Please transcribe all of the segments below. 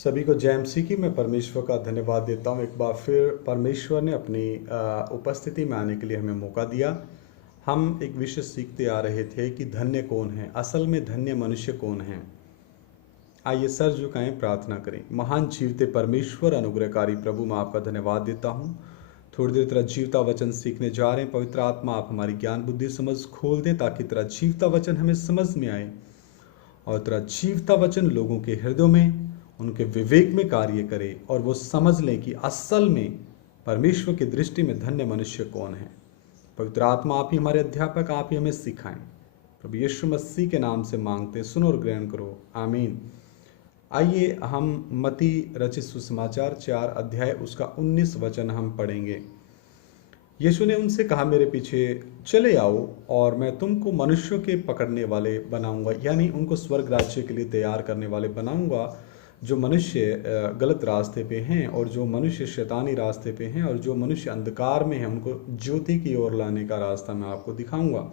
सभी को जय मसीह की। मैं परमेश्वर का धन्यवाद देता हूँ। एक बार फिर परमेश्वर ने अपनी उपस्थिति में आने के लिए हमें मौका दिया। हम एक विषय सीखते आ रहे थे कि धन्य कौन है, असल में धन्य मनुष्य कौन है। आइए सर झुकाएं, प्रार्थना करें। महान जीवते परमेश्वर, अनुग्रहकारी प्रभु, मैं आपका धन्यवाद देता हूँ। थोड़ी देर तेरा जीवता वचन सीखने जा रहे हैं। पवित्र आत्मा, आप हमारी ज्ञान बुद्धि समझ खोल दें ताकि तेरा जीवता वचन हमें समझ में आए और तेरा जीवता वचन लोगों के हृदयों में, उनके विवेक में कार्य करे और वो समझ लें कि असल में परमेश्वर की दृष्टि में धन्य मनुष्य कौन है। पवित्र आत्मा, आप ही हमारे अध्यापक, आप ही हमें सिखाएं। प्रभु यीशु मसीह के नाम से मांगते, सुनो और ग्रहण करो, आमीन। आइए हम मती रचित सुसमाचार 4 अध्याय उसका 19 वचन हम पढ़ेंगे। यीशु ने उनसे कहा, मेरे पीछे चले आओ और मैं तुमको मनुष्यों के पकड़ने वाले बनाऊंगा, यानी उनको स्वर्ग राज्य के लिए तैयार करने वाले बनाऊंगा। जो मनुष्य गलत रास्ते पे हैं और जो मनुष्य शैतानी रास्ते पे हैं और जो मनुष्य अंधकार में हैं, उनको ज्योति की ओर लाने का रास्ता मैं आपको दिखाऊंगा।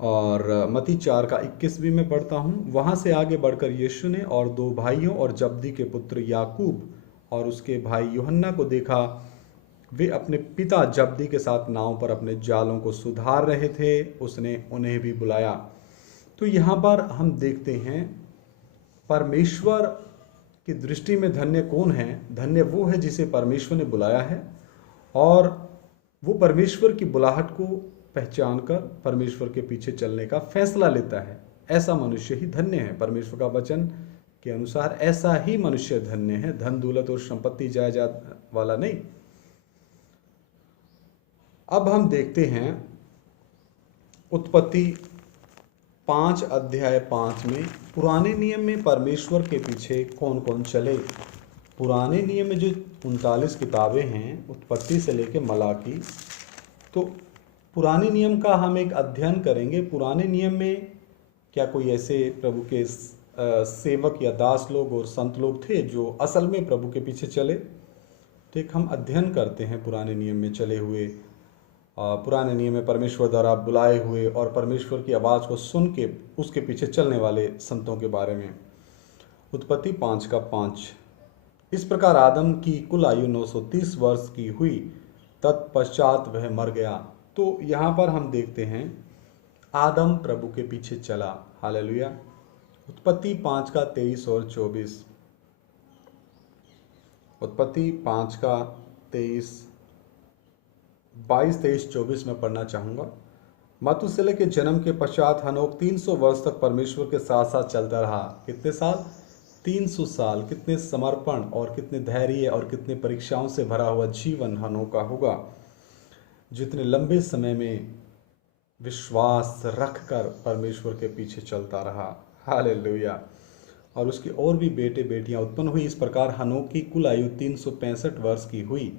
और मती 4 का 21 भी मैं पढ़ता हूँ। वहाँ से आगे बढ़कर यीशु ने और 2 भाइयों और जब्दी के पुत्र याकूब और उसके भाई यूहन्ना को देखा। वे अपने पिता जब्दी के साथ नाव पर अपने जालों को सुधार रहे थे। उसने उन्हें भी बुलाया। तो यहाँ पर हम देखते हैं परमेश्वर की दृष्टि में धन्य कौन है। धन्य वो है जिसे परमेश्वर ने बुलाया है और वो परमेश्वर की बुलाहट को पहचान कर परमेश्वर के पीछे चलने का फैसला लेता है। ऐसा मनुष्य ही धन्य है। परमेश्वर का वचन के अनुसार ऐसा ही मनुष्य धन्य है, धन दौलत और संपत्ति जायदाद वाला नहीं। अब हम देखते हैं उत्पत्ति 5 अध्याय 5 में पुराने नियम में परमेश्वर के पीछे कौन कौन चले। पुराने नियम में जो 39 किताबें हैं, उत्पत्ति से लेकर मलाकी, तो पुराने नियम का हम एक अध्ययन करेंगे। पुराने नियम में क्या कोई ऐसे प्रभु के सेवक या दास लोग और संत लोग थे जो असल में प्रभु के पीछे चले? तो एक हम अध्ययन करते हैं पुराने नियम में चले हुए, पुराने नियम में परमेश्वर द्वारा बुलाए हुए और परमेश्वर की आवाज़ को सुन के उसके पीछे चलने वाले संतों के बारे में। उत्पत्ति 5 का 5, इस प्रकार आदम की कुल आयु 930 वर्ष की हुई, तत्पश्चात वह मर गया। तो यहाँ पर हम देखते हैं आदम प्रभु के पीछे चला। हालेलुया। उत्पत्ति 5 का 23 और 24, उत्पत्ति 5 का 23, 22, 23, 24 में पढ़ना चाहूँगा। मतुसेलह के जन्म के पश्चात हनोक 300 वर्ष तक परमेश्वर के साथ साथ चलता रहा। कितने साल? 300 साल। कितने समर्पण और कितने धैर्य और कितने परीक्षाओं से भरा हुआ जीवन हनोक का होगा। जितने लंबे समय में विश्वास रखकर परमेश्वर के पीछे चलता रहा। हालेलुया। और उसकी और भी बेटे बेटियां उत्पन्न हुई। इस प्रकार हनोक की कुल आयु 365 वर्ष की हुई।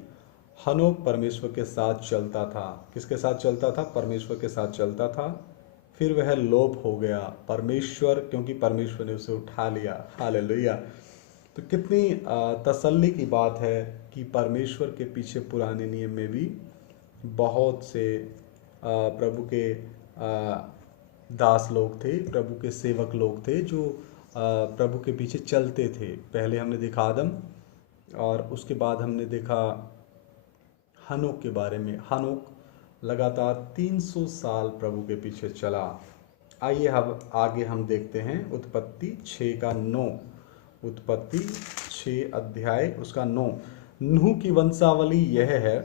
हनोक परमेश्वर के साथ चलता था। किसके साथ चलता था? परमेश्वर के साथ चलता था। फिर वह लोप हो गया परमेश्वर, क्योंकि परमेश्वर ने उसे उठा लिया। हालेलुया। तो कितनी तसल्ली की बात है कि परमेश्वर के पीछे पुराने नियम में भी बहुत से प्रभु के दास लोग थे, प्रभु के सेवक लोग थे जो प्रभु के पीछे चलते थे। पहले हमने देखा आदम और उसके बाद हमने देखा हनोक के बारे में। हनोक लगातार 300 साल प्रभु के पीछे चला। आइए अब आगे हम देखते हैं उत्पत्ति 6 का 9, उत्पत्ति 6 अध्याय उसका 9। नूह की वंशावली यह है।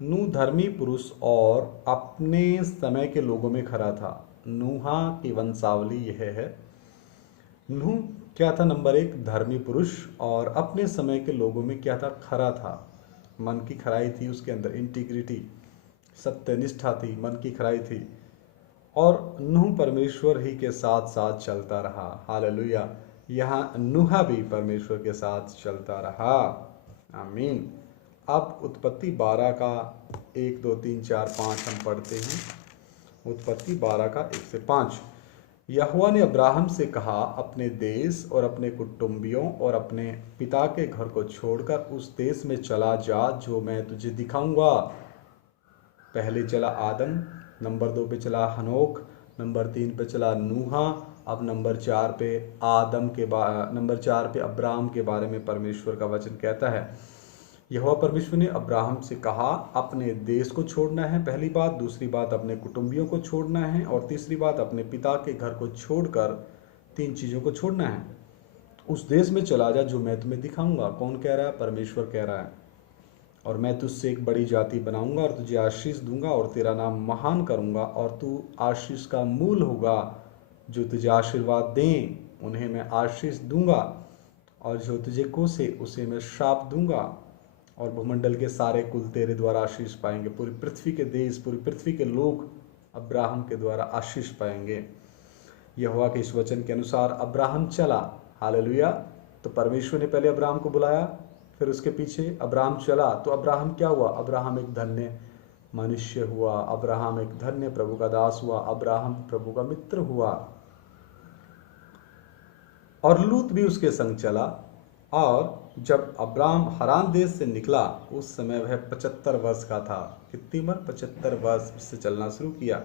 नूह धर्मी पुरुष और अपने समय के लोगों में खरा था। नूहा की वंशावली यह है। नूह क्या था? नंबर 1, धर्मी पुरुष और अपने समय के लोगों में क्या था? खरा था। मन की खराई थी उसके अंदर, इंटीग्रिटी, सत्यनिष्ठा थी, मन की खराई थी। और नूह परमेश्वर ही के साथ साथ चलता रहा। हालेलुया। यहाँ नूहा भी परमेश्वर के साथ चलता रहा। आमीन। अब उत्पत्ति 12 का 1, 2, 3, 4, 5 हम पढ़ते हैं। उत्पत्ति 12 का 1 से 5। यहोवा ने अब्राहम से कहा, अपने देश और अपने कुटुंबियों और अपने पिता के घर को छोड़कर उस देश में चला जा जो मैं तुझे दिखाऊंगा। पहले चला आदम, नंबर 2 पे चला हनोक, नंबर 3 पे चला नूहा अब नंबर 4 पे नंबर 4 पे अब्राहम के बारे में परमेश्वर का वचन कहता है, यहोवा परमेश्वर ने अब्राहम से कहा, अपने देश को छोड़ना है, पहली बात। दूसरी बात, अपने कुटुंबियों को छोड़ना है। और तीसरी बात, अपने पिता के घर को छोड़कर 3 चीज़ों को छोड़ना है। उस देश में चला जा जो मैं तुम्हें दिखाऊंगा। कौन कह रहा है? परमेश्वर कह रहा है। और मैं तुझसे एक बड़ी जाति बनाऊंगा और तुझे आशीष दूंगा और तेरा नाम महान करूंगा और तू आशीष का मूल होगा। जो तुझे आशीर्वाद दें उन्हें मैं आशीष दूंगा और जो तुझे कोसे उसे मैं श्राप दूंगा। और भूमंडल के सारे कुल तेरे द्वारा आशीष पाएंगे। पूरी पृथ्वी के देश, पूरी पृथ्वी के लोग अब्राहम के द्वारा आशीष पाएंगे। यहोवा के इस वचन के अनुसार अब्राहम चला। हालेलुया। तो परमेश्वर ने पहले अब्राहम को बुलाया, फिर उसके पीछे अब्राहम चला। तो अब्राहम क्या हुआ? अब्राहम एक धन्य मनुष्य हुआ। अब्राहम एक धन्य प्रभु का दास हुआ। अब्राहम प्रभु का मित्र हुआ। और लूत भी उसके संग चला। और जब अब्राहम हरान देश से निकला उस समय वह 75 वर्ष का था। कितनी उम्र? 75 वर्ष से चलना शुरू किया।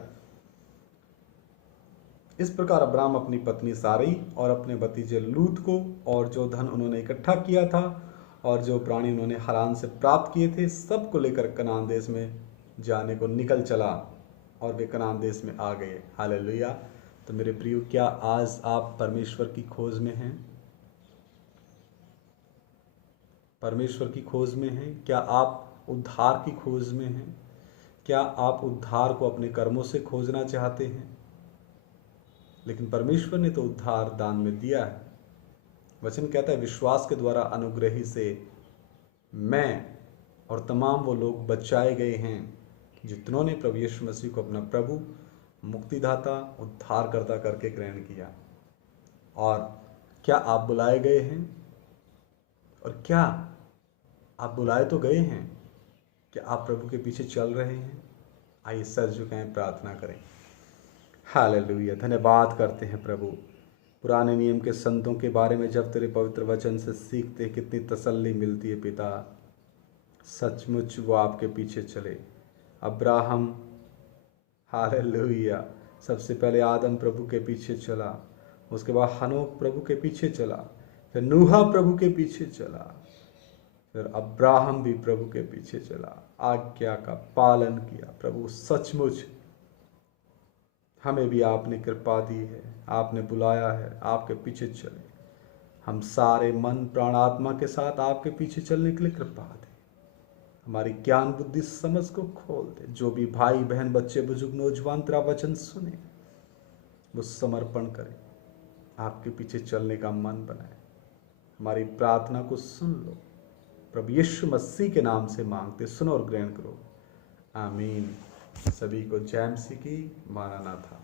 इस प्रकार अब्राहम अपनी पत्नी सारी और अपने भतीजे लूत को और जो धन उन्होंने इकट्ठा किया था और जो प्राणी उन्होंने हरान से प्राप्त किए थे सबको लेकर कनान देश में जाने को निकल चला और वे कनान देश में आ गए। हालेलुया। तो मेरे प्रियो, क्या आज आप परमेश्वर की खोज में हैं? परमेश्वर की खोज में हैं? क्या आप उद्धार की खोज में हैं? क्या आप उद्धार को अपने कर्मों से खोजना चाहते हैं? लेकिन परमेश्वर ने तो उद्धार दान में दिया है। वचन कहता है, विश्वास के द्वारा अनुग्रही से मैं और तमाम वो लोग बचाए गए हैं जितनों ने प्रभु यीशु मसीह को अपना प्रभु, मुक्तिदाता, उद्धारकर्ता करके ग्रहण किया। और क्या आप बुलाए गए हैं? और क्या आप बुलाए तो गए हैं, क्या आप प्रभु के पीछे चल रहे हैं? आइए सर झुकाएं, प्रार्थना करें। हालेलुया। धन्यवाद करते हैं प्रभु, पुराने नियम के संतों के बारे में जब तेरे पवित्र वचन से सीखते हैं कितनी तसल्ली मिलती है पिता। सचमुच वो आपके पीछे चले। अब्राहम, हालेलुया, सबसे पहले आदम प्रभु के पीछे चला, उसके बाद हनोक प्रभु के पीछे चला, फिर नूहा प्रभु के पीछे चला, फिर अब्राहम भी प्रभु के पीछे चला, आज्ञा का पालन किया। प्रभु सचमुच हमें भी आपने कृपा दी है, आपने बुलाया है, आपके पीछे चले। हम सारे मन प्राण आत्मा के साथ आपके पीछे चलने के लिए कृपा दे। हमारी ज्ञान बुद्धि समझ को खोल दे। जो भी भाई बहन बच्चे बुजुर्ग नौजवान तेरा वचन सुने वो समर्पण करें, आपके पीछे चलने का मन बनाए। हमारी प्रार्थना को सुन लो। प्रभु यीशु मसीह के नाम से मांगते, सुनो और ग्रहण करो। आमीन। सभी को जय मसीह की। मारानाथा।